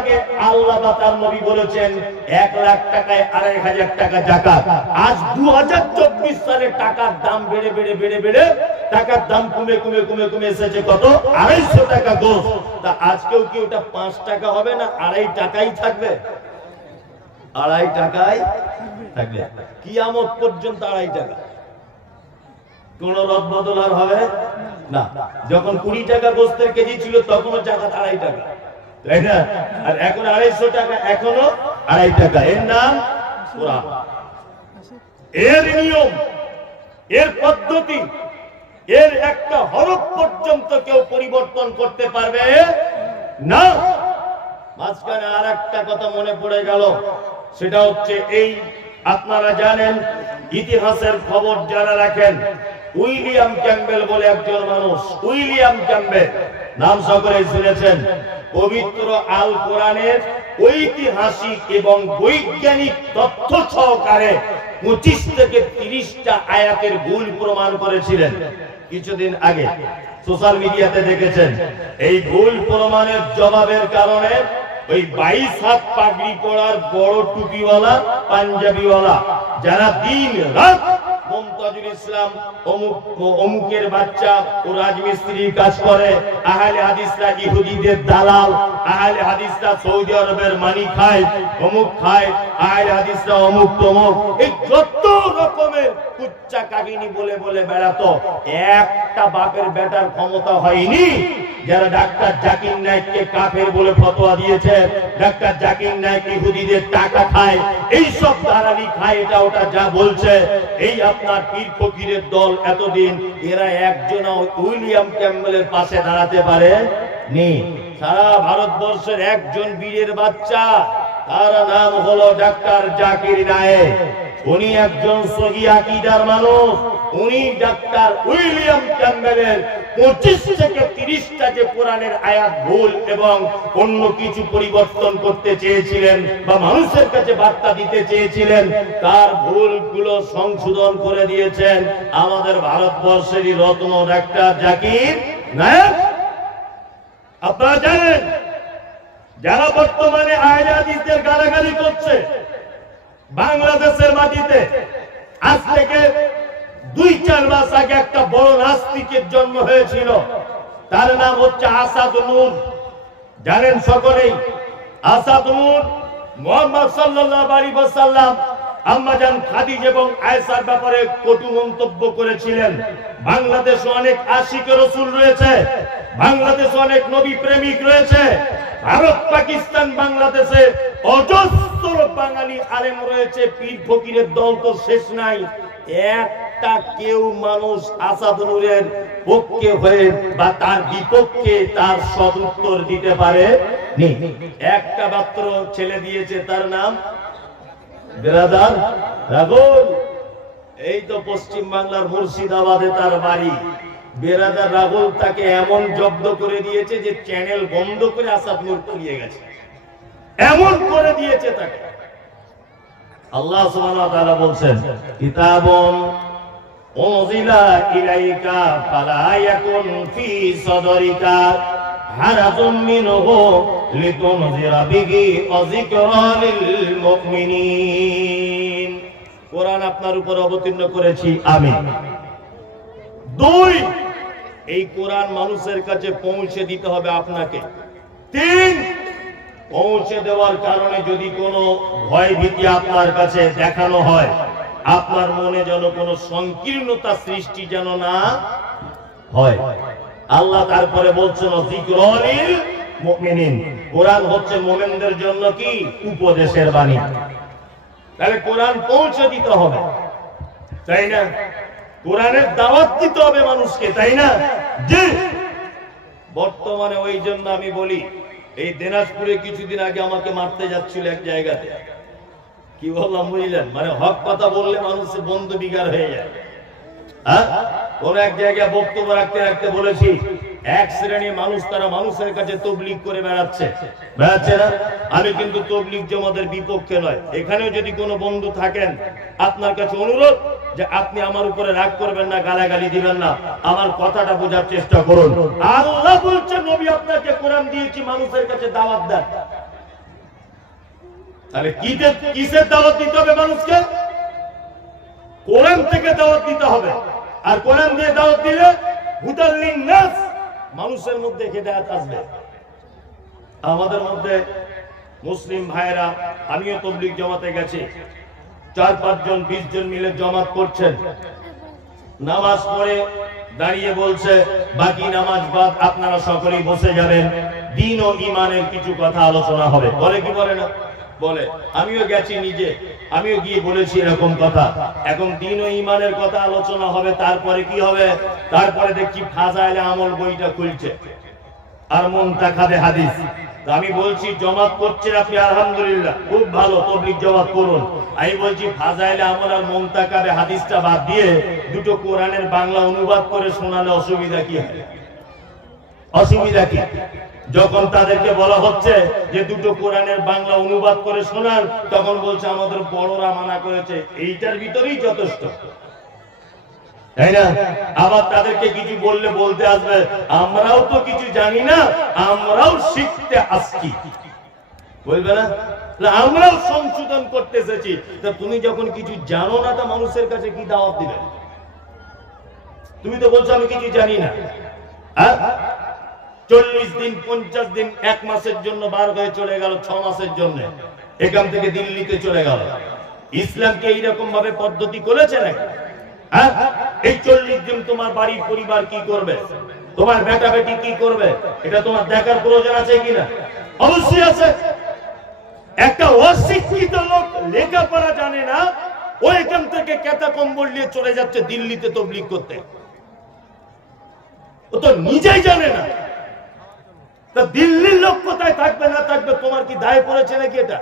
আগে আল্লাহ বা তার নবী বলেছেন 1 লাখ টাকায় 2,500 টাকা যাকাত। আজ 2024 সালে টাকার দাম বেড়ে বেড়ে বেড়ে বেড়ে টাকার দাম কমে কমে কমে কমে এসেছে কত? 250 টাকা গোশ। তা আজকেও কি ওটা 5 টাকা হবে না 2.5 টাকাই থাকবে? 2.5 টাকাই থাকবে কিয়ামত পর্যন্ত। 2.5 টাকা কোন রদ বদল আর হবে না। যখন 20 টাকা গোশতের কেজি ছিল তখনও জাকাত 2.5 টাকা, তাই না? আর এখন 250 টাকা, এখনো 2.5 টাকা। এর নাম কোরআন। এর নিয়ম, এর পদ্ধতি, এর একটা হরফ পর্যন্ত কেউ পরিবর্তন করতে পারবে না। মাঝখানে আর একটা কথা মনে পড়ে গেল, সেটা হচ্ছে এই আপনারা জানেন ইতিহাসের খবর যারা রাখেন, উইলিয়াম ক্যাম্বেল বলে একজন মানুষ, উইলিয়াম ক্যাম্বেল নাম সকলেই শুনেছেন। পবিত্র আল কোরআনের ঐতিহাসিক এবং বৈজ্ঞানিক তথ্য সহকারে 25 থেকে 30টা আয়াতের ভুল প্রমাণ করেছিলেন। কিছুদিন আগে সোশ্যাল মিডিয়াতে দেখেছেন। এই ভুল প্রমাণের জবাবের কারণে ওই 22 হাত পাগড়ি পরার বড় টুপিওয়ালা পাঞ্জাবিওয়ালা যারা দিন রাত মুমতাজুল ইসলাম অমুকের বাচ্চা ও রাজমিস্ত্রির কাজ করে, আহলে হাদিসরা ইহুদিদের দালাল, আহলে হাদিসরা সৌদি আরবের মানি খায়, অমুক খায়, আহলে হাদিসরা অমুক তমুক, এই যত রকমের কুচ্চা কাহিনী বলে বলে বেড়াতো, একটা বাপের বেটার ক্ষমতা হয়নি যারা ডাক্তার জাকির নায়েককে কাফের বলে ফতোয়া দিয়েছে, ডাক্তার জাকির নায়েক ইহুদিদের টাকা খায়, এই সব দালালি খায়, এটা ওটা যা বলছে এই আপনার পীর ফকিরের দল এতদিন, এরা একজন উইলিয়াম ক্যাম্বেলের পাশে দাঁড়াতে পারে নি। সারা ভারতবর্ষের একজন বীরের বাচ্চা, তার নাম হলো ডাক্তার জাকির নায়েক। উনি একজন সহি আকীদার মানুষ। উনি ডাক্তার উইলিয়াম ক্যাম্বেলের 25 থেকে 30টা যে কোরআনের আয়াত ভুল এবং অন্য কিছু পরিবর্তন করতে চেয়েছিলেন বা মানুষের কাছে বার্তা দিতে চেয়েছিলেন, তার ভুলগুলো সংশোধন করে দিয়েছেন আমাদের ভারতবর্ষেরই রত্ন ডাক্তার জাকির নায়েক। আপনারা জানেন যারা বর্তমানে আহলে হাদিসদের গালাগালি করছে বাংলাদেশের মাটিতে, আজ থেকে 2-4 মাস আগে একটা বড় নাস্তিকের জন্ম হয়েছিল, তার নাম হচ্ছে আসাদ নূর। জানেন সকলেই আসাদ নূর মুহাম্মদ সাল্লাল্লাহু আলাইহি ওয়াসাল্লাম আম্মাজান খাদিজা এবং আয়েশার ব্যাপারে কটু মন্তব্য করেছিলেন। বাংলাদেশে অনেক আশিকে রাসূল রয়েছে, বাংলাদেশে অনেক নবী প্রেমিক রয়েছে, ভারত পাকিস্তান বাংলাদেশে অজস্র বাঙালি আলেম রয়েছে, পীর ফকিরের দল তো শেষ নাই। একটা কেউ মানুষ আসাদ নূরের পক্ষে হয়ে বা তার বিপক্ষে তার সদুত্তর দিতে পারে নি। একটা মাত্র ছেলে দিয়েছে, তার নাম বেরাদার রাগল। এই তো পশ্চিম বাংলার মুর্শিদাবাদে তার বাড়ি। বেরাদার রাগল তাকে এমন জব্দ করে দিয়েছে যে চ্যানেল বন্ধ করে আসাদ নূর পালিয়ে গেছে, এমন করে দিয়েছে তাকে। আল্লাহ সুবহানাহু ওয়া তাআলা বলছেন, কিতাবুন উনজিলা ইলাইকা ফালা ইয়াকুন ফি সাদরিকা হারাজুম মিনহু লিতুনজিরা বিহি ওয়া যিকরা লিল মুমিনিন। কোরআন আপনার উপর অবতীর্ণ করেছি আমি। 2, এই কোরআন মানুষের কাছে পৌঁছে দিতে হবে আপনাকে। 3, পৌঁছে দেওয়ার কারণে যদি কোনো ভয় ভীতি আপনার কাছে দেখানো হয়, আপনার মনে যেন কোনো সংকীর্ণতা সৃষ্টি যেন না হয়। আল্লাহ তারপরে বলছেন যিকরা লিল মুমিনিন, কোরআন হচ্ছে মুমিনদের জন্য কি উপদেশের বাণী। তাহলে কোরআন পৌঁছে দিতে হবে, তাই না? কোরআনের দাওয়াত দিতে হবে মানুষকে, তাই না? জি। বর্তমানে ওই জন্য আমি বলি, এই দিনাজপুরে কিছুদিন আগে আমাকে মারতে যাচ্ছিল এক জায়গাতে। কি বললাম বুঝলেন? মানে হক কথা বললে মানুষের বন্ধু বিগার হয়ে যায়। কোন এক জায়গায় বক্তব্য রাখতে রাখতে বলেছি, এক শ্রেণীর মানুষ তারা মানুষের কাছে তবলিগ করে বেড়াচ্ছে না। আমি কিন্তু তবলিগ জামাতের বিপক্ষে নয়। এখানেও যদি কোনো বন্ধু থাকেন, আপনার কাছে অনুরোধ যে আপনি আমার উপরে রাগ করবেন না, গালাগালি দিবেন না, আমার কথাটা বোঝার চেষ্টা করুন। আল্লাহ বলছে নবী আপনাকে কোরআন দিয়েছি, মানুষের কাছে দাওয়াত দেন। তাহলে কিসের দাওয়াত দিতে হবে মানুষকে? কোরআন থেকে দাওয়াত দিতে হবে। আর কোরআন দিয়ে দাওয়াত দিলে হুদাল লিন্নাস, মানুষের মধ্যে হেদায়েত আসবে। আমাদের মধ্যে মুসলিম ভাইরা, আমিও তাবলীগ জামাতে গেছি, 4-5 জন 20 জন মিলে জামাত করছেন, নামাজ পড়ে দাঁড়িয়ে বলছে বাকি নামাজ বাদ আপনারা সকলেই বসে যাবেন, দ্বীন ও ঈমানের কিছু কথা আলোচনা হবে। বলে কি বলে না? বলে। আমিও গেছি নিজে, আমিও গিয়ে বলেছি এরকম কথা। এখন দ্বীন ও ঈমানের কথা আলোচনা হবে, তারপরে কি হবে? তারপরে দেখছি ফাজাইলে আমল বইটা খুলছে আর মুনতাখাবে হাদিস। আমি বলছি জামাত করছেন আপনি, আলহামদুলিল্লাহ, খুব ভালো, তাবলীগ জামাত করুন। আমি বলছি ফাজাইলে আমল আর মুনতাখাবে হাদিসটা বাদ দিয়ে দুটো কোরআনের বাংলা অনুবাদ করে শোনালে অসুবিধা কি হয়? অসুবিধা কি? যখন তাদেরকে বলা হচ্ছে যে দুটো কোরআনের বাংলা অনুবাদ করে শোনান, তখন বলছে আমাদের বড়রা মানা করেছে। এইটার ভিতরেই যথেষ্ট, তাই না? আবার তাদেরকে কিছু বললে বলতে আসবে আমরাও তো কিছু জানি না, আমরাও শিখতে আসছি, বলবে না? আমরাও সংশোধন করতে এসেছি। তা তুমি যখন কিছু জানো না, তা মানুষের কাছে কি দাওয়াত দিবে? তুমি তো বলছো আমি কিছু জানি না। 40 দিন 50 দিন 1 মাসের জন্য বার হয়ে চলে গেল, 6 মাসের জন্য এখান থেকে দিল্লিতে চলে গেল। ইসলামকে এইরকম ভাবে পদ্ধতি করেছে নাকি? এই 40 দিন তোমার বাড়ির পরিবার কি করবে, তোমার বেটা বেটি কি করবে, এটা তোমার দেখার প্রয়োজন আছে কিনা? অবশ্যই আছে। একটা অশিক্ষিত লোক, লেখাপড়া জানে না, ও এখান থেকে কেতা কম্বল নিয়ে চলে যাচ্ছে দিল্লিতে তাবলীগ করতে। ও তো নিজেই জানে না। তা দিল্লির লোক কোথায় থাকবে না থাকবে তোমার কি দায় পড়েছে নাকি? এটা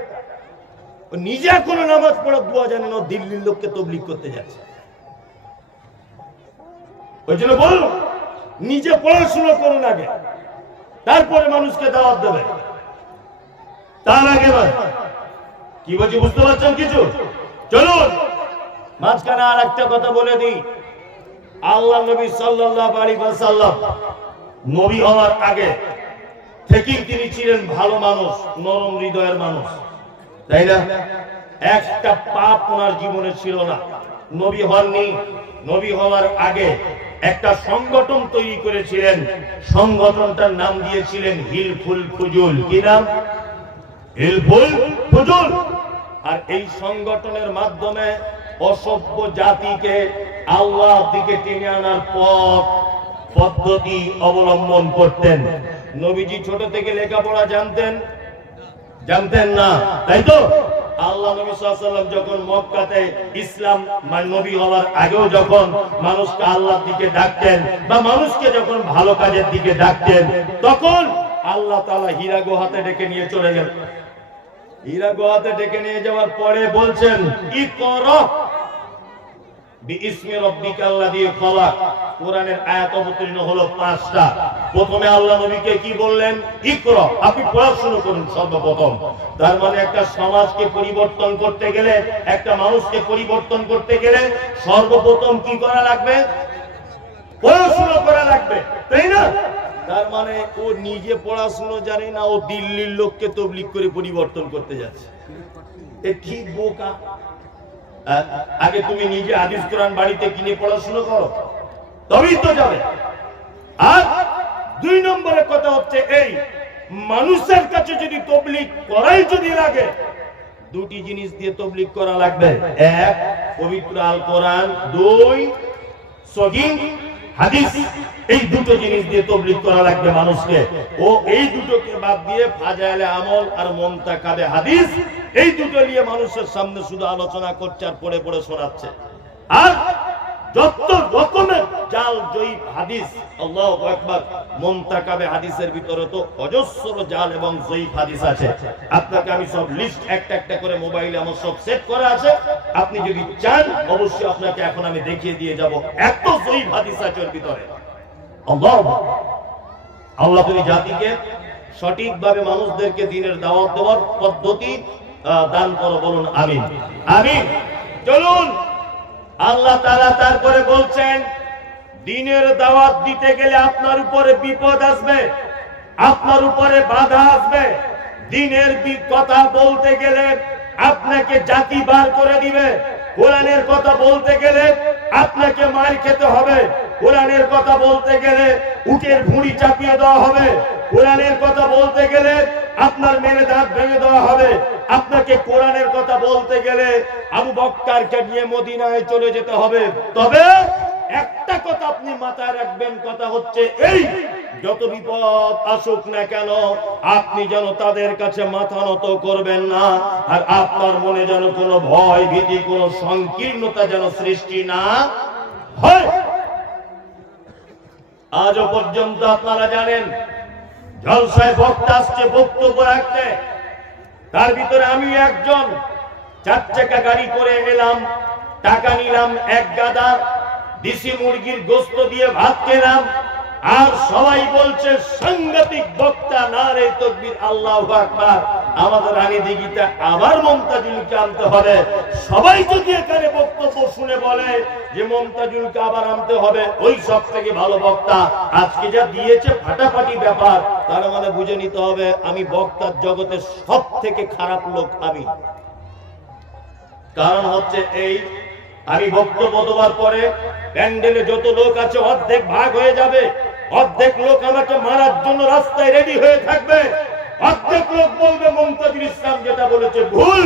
ও নিজে কোনো নামাজ পড়া দোয়া জানে না, দিল্লির লোককে তাবলীগ করতে যাচ্ছে। ওই জন্য বলল নিজে পড়াশোনা করুন আগে, তারপরে মানুষকে দাওয়াত দেবে, তার আগে নয়। কি বলছি বুঝতে পারছেন কিছু? চলুন মাঝখানে আর একটা কথা বলে দিই। আল্লাহ নবী সাল্লাল্লাহু আলাইহি ওয়াসাল্লাম নবী হওয়ার আগে থেকেই তিনি ছিলেন ভালো মানুষ, নরম হৃদয়ের মানুষ, তাই না? একটা পাপ ওনার জীবনে ছিল না। নবী হননি, নবী হওয়ার আগে একটা সংগঠন তৈরি করেছিলেন, সংগঠনটার নাম দিয়েছিলেন হিলফুল ফুজুল। কি নাম? হিলফুল ফুজুল। আর এই সংগঠনের মাধ্যমে অসভ্য জাতিকে আল্লাহর দিকে টেনে আনার পদ্ধতি অবলম্বন করতেন। নবীজি ছোট থেকে লেখাপড়া জানতেন? জানতেন না, তাই তো? আল্লাহ নবী সাল্লাল্লাহু আলাইহি ওয়াসাল্লাম যখন মক্কাতে ইসলাম নবী হওয়ার আগেও যখন মানুষকে আল্লাহর দিকে ডাকতেন বা মানুষকে যখন ভালো কাজের দিকে ডাকতেন, তখন আল্লাহ তাআলা হীরা গুহাতে ডেকে নিয়ে চলে গেলেন। হীরা গুহাতে ডেকে নিয়ে যাওয়ার পরে বলছেন ইকরা বিইসমি রাব্বিকাল্লাযী খালাক। কোরআনের আয়াত অবতীর্ণ হলো 5টা। প্রথমে আল্লাহ নবীকে কি বললেন? ইকরা, আপনি পড়াশোনা করুন সর্বপ্রথম। তার মানে একটা সমাজকে পরিবর্তন করতে গেলে, একটা মানুষকে পরিবর্তন করতে গেলে সর্বপ্রথম কি করা লাগবে? পড়াশোনা করা লাগবে, তাই না? তার মানে ও নিজে পড়াশোনা জানে না, ও দিল্লির লোককে তাবলীগ করে পরিবর্তন করতে যাচ্ছে। এ ঠিক বোকা। আগে তুমি নিজে হাদিস কোরআন বাড়িতে কিনে পড়াশোনা করো, তবেই তো যাবে। আর 2 নম্বরের কথা হচ্ছে এই, মানুষের কাছে যদি তাবলীগ করাই যদি লাগে, 2টি জিনিস দিয়ে তাবলীগ করা লাগবে। 1 পবিত্র আল কোরআন, 2 সহিহ হাদিস। এই 2টো জিনিস দিয়ে তাবলীগ করা লাগবে মানুষকে। ও এই দুটোকে বাদ দিয়ে ফাজাইলে আমল আর মুনতাখাবে হাদিস, এই দুটো নিয়ে মানুষের সামনে শুধু আলোচনা করছে আর পড়ে পড়ে শোনাচ্ছে। আর যত রকমের জাল জয়ীফ হাদিস, আল্লাহু আকবার, মুনতাখাবে হাদিসের ভিতরে তো অজস্র জাল এবং জয়ীফ হাদিস আছে। আপনাকে আমি সব লিস্ট একটা একটা করে মোবাইলে আমার সব সেট করা আছে। আপনি যদি চান অবশ্যই আপনাকে এখন আমি দেখিয়ে দিয়ে যাব। এত জয়ীফ হাদিস আছে ওর ভিতরে। আল্লাহ তুমি জাতিকে সঠিকভাবে মানুষদেরকে দ্বীনের দাওয়াত দেওয়ার পদ্ধতি দান করো, বলুন আমিন। আমিন। চলুন আল্লাহ তাআলা তারপরে বলছেন দ্বীনের দাওয়াত দিতে গেলে আপনার উপরে বিপদ আসবে, আপনার উপরে বাধা আসবে। দ্বীনের কথা বলতে গেলে আপনাকে জাতি বার করে দিবে। কোরআনের কথা বলতে গেলে আপনাকে মার খেতে হবে, কোরআনের কথা বলতে গেলে উটের ভুঁড়ি চাপিয়ে দেওয়া হবে, কোরআনের কথা বলতে গেলে আপনার মেরে দাঁত ভেঙে দেওয়া হবে। আপনাকে কোরআনের কথা বলতে গেলে আবু বকরকে নিয়ে মদিনায় চলে যেতে হবে। তবে একটা কথা আপনি মাথায় রাখবেন, কথা হচ্ছে এই, যত বিপদ আসুক না কেন আপনি যেন তাদের কাছে মাথা নত করবেন না, আর আপনার মনে যেন কোনো ভয় ভীতি কোনো সংকীর্ণতা যেন সৃষ্টি না হয়। আজও পর্যন্ত আপনারা জানেন জলসায় বক্তা আসছে বক্তব্য রাখতে, তার ভিতরে আমি একজন 4 চাকা গাড়ি করে এলাম, টাকা নিলাম এক গাদা, দেশি মুরগির গোশত দিয়ে ভাত খেলাম, আর সবাই বলছে সাংঘাতিক বক্তা, নারে তাকবীর, আল্লাহু আকবার। আমাদের রানী দিঘিতে আবার মমতাজুলকে আনতে হবে। সবাই যদি এখানে বক্তব্য শুনে বলে যে মমতাজুলকে আবার আনতে হবে, ওই সব থেকে ভালো বক্তা আজকে যা দিয়েছে ফাটাফাটি ব্যাপার, তার মানে বুঝে নিতে হবে আমি বক্তার জগতের সব থেকে খারাপ লোক আমি। কারণ হচ্ছে এই, আমি বক্তব্য দেওয়ার পরে প্যান্ডেলে যত লোক আছে অর্ধেক ভাগ হয়ে যাবে, অর্ধেক লোক আমাকে মারার জন্য রাস্তায় রেডি হয়ে থাকবে, অর্ধেক লোক বলবে মুমতাজুল ইসলাম যেটা বলেছে ভুল,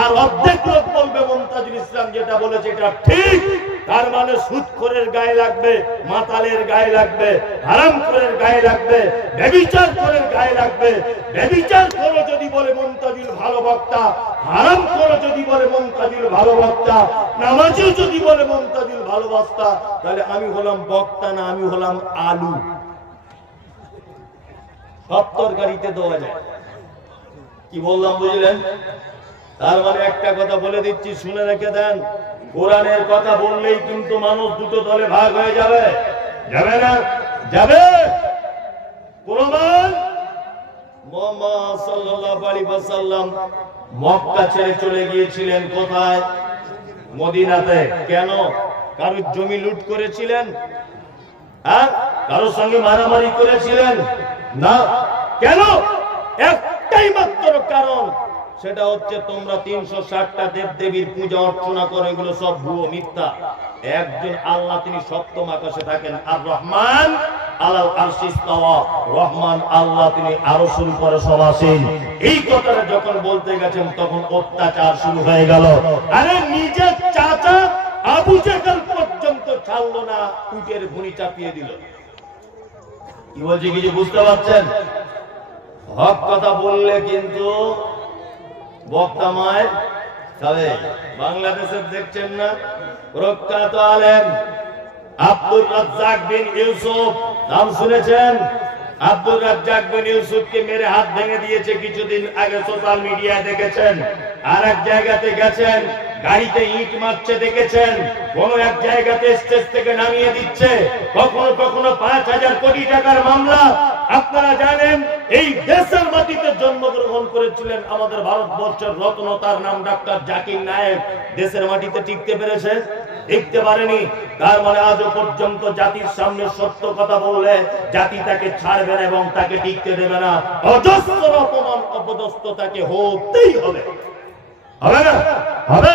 আর অর্ধেক লোক বলবে মুমতাজুল ইসলাম যেটা বলেছে এটা ঠিক। তার মানে সুদখোরের গায়ে লাগবে, মাতালের গায়ে লাগবে, হারামখোরের গায়ে লাগবে, ব্যভিচারখোরের গায়ে লাগবে। ব্যভিচারখোর যদি বলে মুমতাজুল ভালো বক্তা, হারামখোর যদি বলে মুমতাজুল ভালো বক্তা, নামাজিও যদি বলে মুমতাজুল ভালো বক্তা, তাহলে আমি হলাম বক্তা না, আমি হলাম আলু। সব তরকারিতে দেওয়া যায়। কি বললাম বুঝলেন? তার মানে একটা কথা বলে দিচ্ছি, শুনে রেখে দেন, কোরআনের কথা বললেই কিন্তু মানুষ দুটো দলে ভাগ হয়ে যাবে, যাবে না? যাবে। প্রমাণ মুহাম্মদ সাল্লাল্লাহু আলাইহি ওয়াসাল্লাম মক্কা ছেড়ে চলে গিয়েছিলেন কোথায়? মদিনাতে। কেন? কারো জমি লুট করেছিলেন? হ্যাঁ? কারোর সঙ্গে মারামারি করেছিলেন? না। কেন? একটাই মাত্র কারণ, সেটা হচ্ছে তোমরা 360টা দেবদেবীর পূজা অর্চনা করো, এগুলো সব ভুয়ো মিথ্যা। একজন আল্লাহ, তিনি সপ্তম আকাশে থাকেন, আর রহমান আলাল আরশি ইস্তাওয়া, রহমান আল্লাহ তিনি আরশের উপরে সমাসীন। এই কথাটা যখন বলতে গেছেন তখন অত্যাচার শুরু হয়ে গেল। আরে নিজের চাচা আবু জেহেল পর্যন্ত ছাড়লো না, উটের ভুঁড়ি চাপিয়ে দিল। কি বলছে কিছু বুঝতে পারছেন? হক কথা বললে কিন্তু বক্তা মায়ের তবে বাংলাদেশের দেখছেন না প্রখ্যাত আলেম আব্দুর রাজ্জাক বিন ইউসুফ, নাম শুনেছেন? আব্দুর রাজ্জাক বিন ইউসুফকে মেরে হাত ভেঙে দিয়েছে কিছুদিন আগে, সোশ্যাল মিডিয়ায় দেখেছেন। আর এক জায়গাতে গেছেন, গাড়িতে ইট মারছে দেখেছেন, কোন এক জায়গাতে স্টেজ থেকে নামিয়ে দিচ্ছে, কখনো কখনো 5,000 কোটি টাকার মামলা। আপনারা জানেন এই দেশের মাটিতে জন্মগ্রহণ করেছিলেন আমাদের ভারতবর্ষের রত্ন, তার নাম ডাক্তার জাকির নায়েক। দেশের মাটিতে টিকতে পেরেছে? টিকতে পারেনি। তার মানে আজও পর্যন্ত জাতির সামনে সত্য কথা বললে জাতি তাকে ছাড়বে না এবং তাকে টিকতে দেবে না। অজস্র অপমান অপদস্থ তাকে হতেই হবে। হবে না? হবে।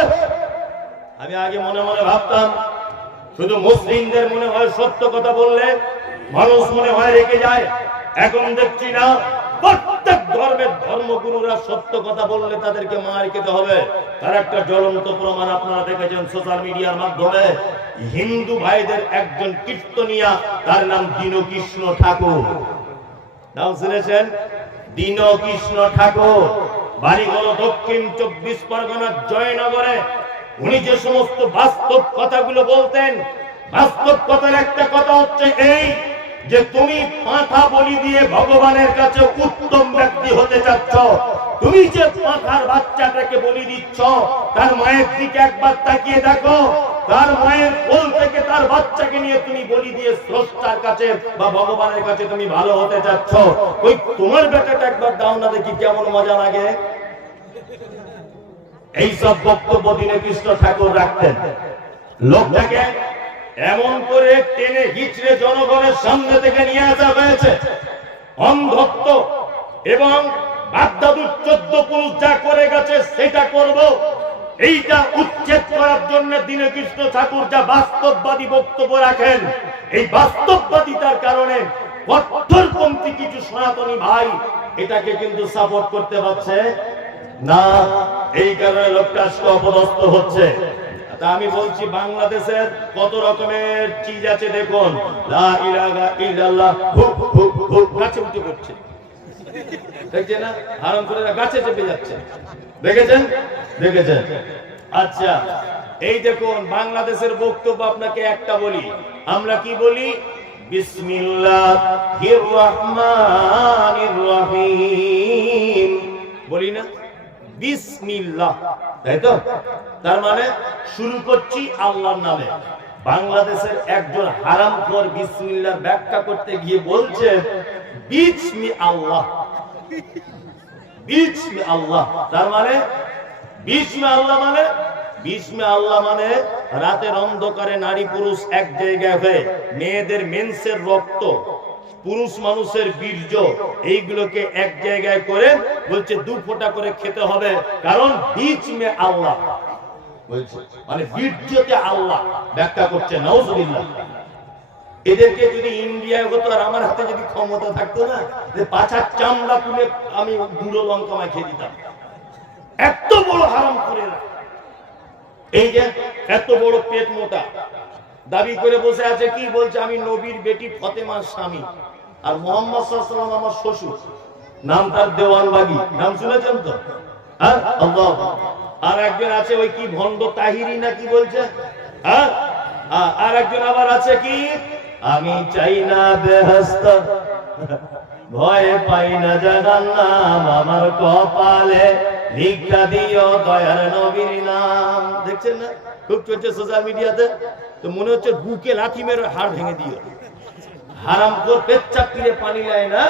আমি আগে মনে মনে ভাবতাম শুধু মুসলিমদের মনে হয় সত্য কথা বললে মানুষ মনে হয় রেগে যায়। এখন দেখছি না, প্রত্যেক ধর্মের ধর্মগুরুরা সত্য কথা বললে তাদেরকে মার খেতে হবে। তার একটা জ্বলন্ত প্রমাণ আপনারা দেখেছেন সোশ্যাল মিডিয়ার মাধ্যমে। হিন্দু ভাইদের একজন কীর্তনিয়া, তার নাম দীনকৃষ্ণ ঠাকুর। নাম শুনেছেন? দীনকৃষ্ণ ঠাকুর। বাড়ি হল দক্ষিণ 24 পরগনার জয়নগরে। উনি যে সমস্ত বাস্তব কথাগুলো বলতেন, বাস্তব কথার একটা কথা হচ্ছে এই যে তুমি পাঁঠা বলি দিয়ে ভগবানের কাছে উত্তম ব্যক্তি হতে চাচ্ছ। তুমি যে পাঁঠার বাচ্চাটাকে বলি দিচ্ছ, তার মায়ের দিকে একবার তাকিয়ে দেখো। তার মায়ের কোল থেকে তার বাচ্চাকে নিয়ে তুমি বলি দিয়ে স্রষ্টার কাছে বা ভগবানের কাছে তুমি ভালো হতে চাচ্ছ। ওই তোমার বেটাটা একবার দাও না দেখি কেমন মজা লাগে। এইসব বক্তব্য দীনকৃষ্ণ ঠাকুর রাখতেন। লোকটাকে এমন করে টেনে হিচড়ে জনগণের সামনে থেকে নিয়ে আসা হয়েছে। অন্ধত্ব এবং বাগদাদুর 14 পুরুষ যা করে গেছে আছে সেটা করব, এইটা উচ্ছেদ করার জন্য দীনকৃষ্ণ ঠাকুর যা বাস্তববাদী বক্তব্য রাখেন, এই বাস্তববাদিতার কারণে কট্টরপন্থী কিছু সনাতনী ভাই এটাকে কিন্তু সাপোর্ট করতে পারছে না। এই কারণে লোকটা অপদস্থ হচ্ছে। তা আমি বলছি বাংলাদেশের কত রকমের চিজ আছে দেখুন, লা ইলাহা ইল্লাল্লাহ হুক হুক হুক গাছে উঠে পড়ছে, দেখছেন না? হারাম করে গাছে চেপে যাচ্ছে, দেখেছেন? দেখেছেন? আচ্ছা, এই দেখুন বাংলাদেশের বক্তব্য আপনাকে একটা বলি, আমরা কি বলি? বিসমিল্লাহির রহমানির রহিম বলি না? বিসমিল্লাহ, তাই তো? তার মানে শুরু করছি আল্লাহর নামে। বাংলাদেশের একজন হারামখোর বিসমিল্লাহ ব্যাখ্যা করতে গিয়ে বলছে বিসমি আল্লাহ, বিসমি আল্লাহ। তার মানে বিসমি আল্লাহ মানে, বিসমি আল্লাহ মানে রাতের অন্ধকারে নারী পুরুষ এক জায়গায় হয়ে মেয়েদের মেন্সের রক্ত, পুরুষ মানুষের বীর্য, এইগুলোকে এক জায়গায় করে বলছে 2 ফোঁটা করে খেতে হবে, কারণ বীজ মে আল্লাহ বলছে, মানে বীর্যতে আল্লাহ ব্যাখ্যা করছে। নাউজুবিল্লাহ। এদেরকে যদি ইন্ডিয়ায় হতো আর আমার হাতে যদি ক্ষমতা থাকতো না, যে পাছার চামড়া তুলে আমি গুঁড়ো লঙ্কা মাখিয়ে দিতাম। এত বড় হারাম করে এই যে এত বড় পেট মোটা দাবি করে বসে আছে, কি বলছে? আমি নবীর বেটি ফতেমার স্বামী, আর মুহাম্মদ সাল্লাল্লাহু আলাইহি ওয়াসাল্লাম আমার শ্বশুর, নাম তার দেওয়ানবাগী, নাম শুনেছেন তো? হ্যাঁ, আল্লাহ। আর একজন আছে ওই কি ভন্ড তাহিরি না কি বলছে, হ্যাঁ। আর একজন আবার আছে কি, আমি চাই না বেহেশত, ভয় পাই না জাহান্নাম, আমার কপালে লিখা দিও দয়ার নবীর নাম। দেখছেন না? খুব চলছে সোশ্যাল মিডিয়াতে, তো মনে হচ্ছে বুকে লাথি মেরে হাড় ভেঙে দিও। হারামখোর পেচ্ছাপ কিরে পানি লায় না,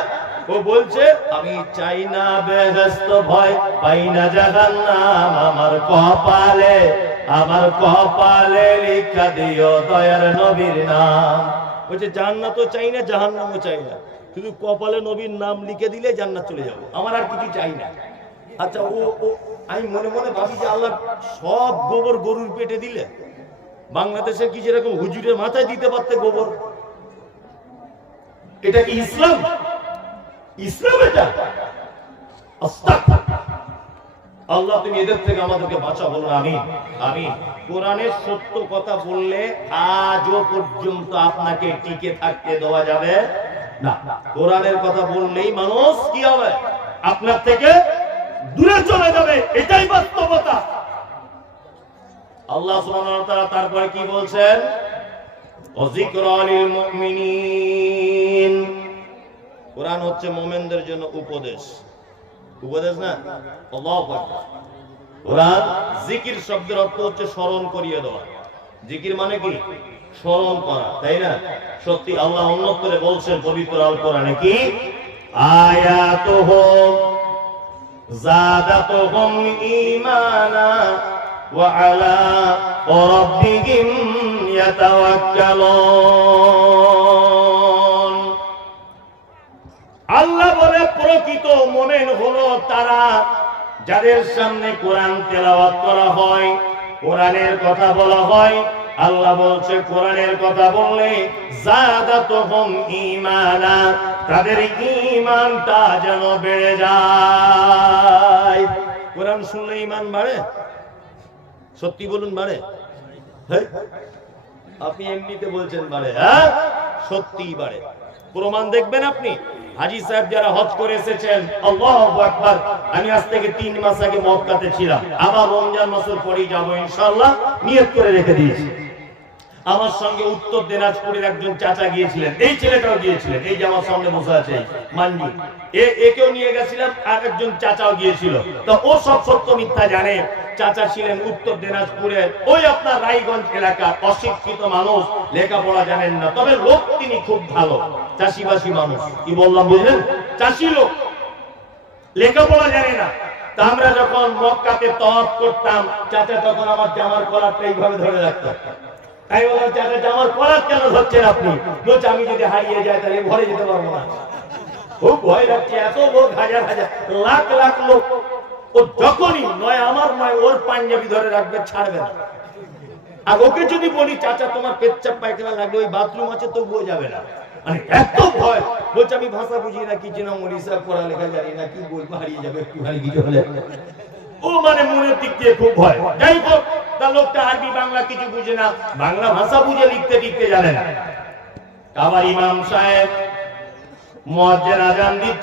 ও বলছে আমি চাই না বেহেশত, ভয় পাই না জাহান্নাম, আমার কপালে, আমার কপালে লিখা দিও দয়ার নবীর নাম। বলছে জান্নাতও চাই না, জাহান্নামও চাই না, শুধু কপালে নবীর নাম লিখে দিলে জান্নাত চলে যাবে, আমার আর কিছু চাই না। আচ্ছা, ও আমি মনে মনে ভাবি যে আল্লাহ সব গোবর গরুর পেটে দিলে, বাংলাদেশে কি যেরকম হুজুরের মাথায় দিতে পারতে গোবর, এটা কি ইসলাম? ইসলাম এটা? আল্লাহ তুমি এদের থেকে আমাদেরকে বাঁচা, বলো আমিন। আমিন। কোরআনের সত্য কথা বললে আজও পর্যন্ত আপনাকে টিকে থাকতে দেওয়া যাবে না। কোরআনের কথা বললেই মানুষ কি হবে? আপনার থেকে দূরে চলে যাবে, এটাই বাস্তবতা। আল্লাহ সুবহানাহু ওয়া তাআলা তারপরে কি বলছেন? ওয়াযিকরা লিল মুমিনিন। কোরআন হচ্ছে মুমিনদের জন্য উপদেশ, উপদেশ না? আল্লাহু আকবার। কোরআন জিকির শব্দের অর্থ হচ্ছে স্মরণ করিয়ে দেওয়া। জিকির মানে কি? স্মরণ করা, তাই না? সত্যি আল্লাহ অন্যত্রে বলছেন পবিত্র আল কোরআনে কি, আয়াতুহু যাদাতুহুম ঈমানা ওয়া আলা রাব্বিহিম ইয়াতাওয়াক্কালুন। আল্লাহ বলে প্রকৃত মুমিন হলো তারা যাদের সামনে কোরআন তেলাওয়াত করা হয়, কোরআনের কথা বলা হয়। আল্লাহ বলছে কোরআনের কথা বললে যাদাতুহুম ঈমানা, তাদের ঈমানটা যেন বেড়ে যায়। কোরআন শুনলে ঈমান বাড়ে? সত্যি বলুন, বাড়ে? আপনি এমনিতে বলছেন বাড়ে, হ্যাঁ সত্যিই বাড়ে। প্রমাণ দেখবেন আপনি। হাজী সাহেব যারা হজ করে এসেছেন, আল্লাহু আকবার, আমি আজ থেকে 3 মাস আগে মক্কাতে ছিলাম, আবার রমজান মাসের পরেই যাব ইনশাআল্লাহ, নিয়ত করে রেখে দিয়েছি। আমার সঙ্গে উত্তর দিনাজপুরের একজন চাচা গিয়েছিলেন, এই ছেলেটাও গিয়েছিলেন, এই যে আমার সামনে বসে আছে মানজি, একেও নিয়ে গেছিলাম, আর একজন চাচাও গিয়েছিল। তো ও সব সত্য মিথ্যা জানে। চাচা ছিলেন উত্তর দিনাজপুরের ওই আপনার রায়গঞ্জ এলাকার অশিক্ষিত মানুষ, লেখাপড়া জানেন না, তবে লোক তিনি খুব ভালো, চাষিবাসী মানুষ। কি বললাম বুঝলেন? চাষি লোক, লেখাপড়া জানে না। তা আমরা যখন মক্কাতে তওয়াফ করতাম, চাচা তখন আমার জামার কলারটা এইভাবে ধরে রাখতাম। তাই বললাম, চাচা জামার কলার কেন ধরছেন আপনি? বলছে আমি যদি হারিয়ে যাই তাহলে ঘরে যেতে পারবো না, খুব ভয় লাগছে। এত লোক, হাজার হাজার লাখ লাখ লোক, ও যখনই নয় আমার নয় ওর পাঞ্জাবি ধরে রাখবে, ছাড়বে না। আর ওকে যদি বলি চাচা তোমার পেচ্ছাপ পায়খানা লাগবে, ওই বাথরুম আছে তবুও যাবে না। মানে এত ভয়, বলছে আমি ভাষা বুঝি না, কিছু না, ওড়িশা পড়ালেখা জানি না, কি বলবো, হারিয়ে যাবে একটু হারিয়ে কিছু হলে। ও মানে মনের দিক দিয়ে খুব ভয়। যাই হোক, তার লোকটা আরবি বাংলা কিছু বুঝে না, বাংলা ভাষা বুঝে লিখতে লিখতে জানে না। আবার ইমাম সাহেব মুয়াজ্জিন আযান দিচ্ছে।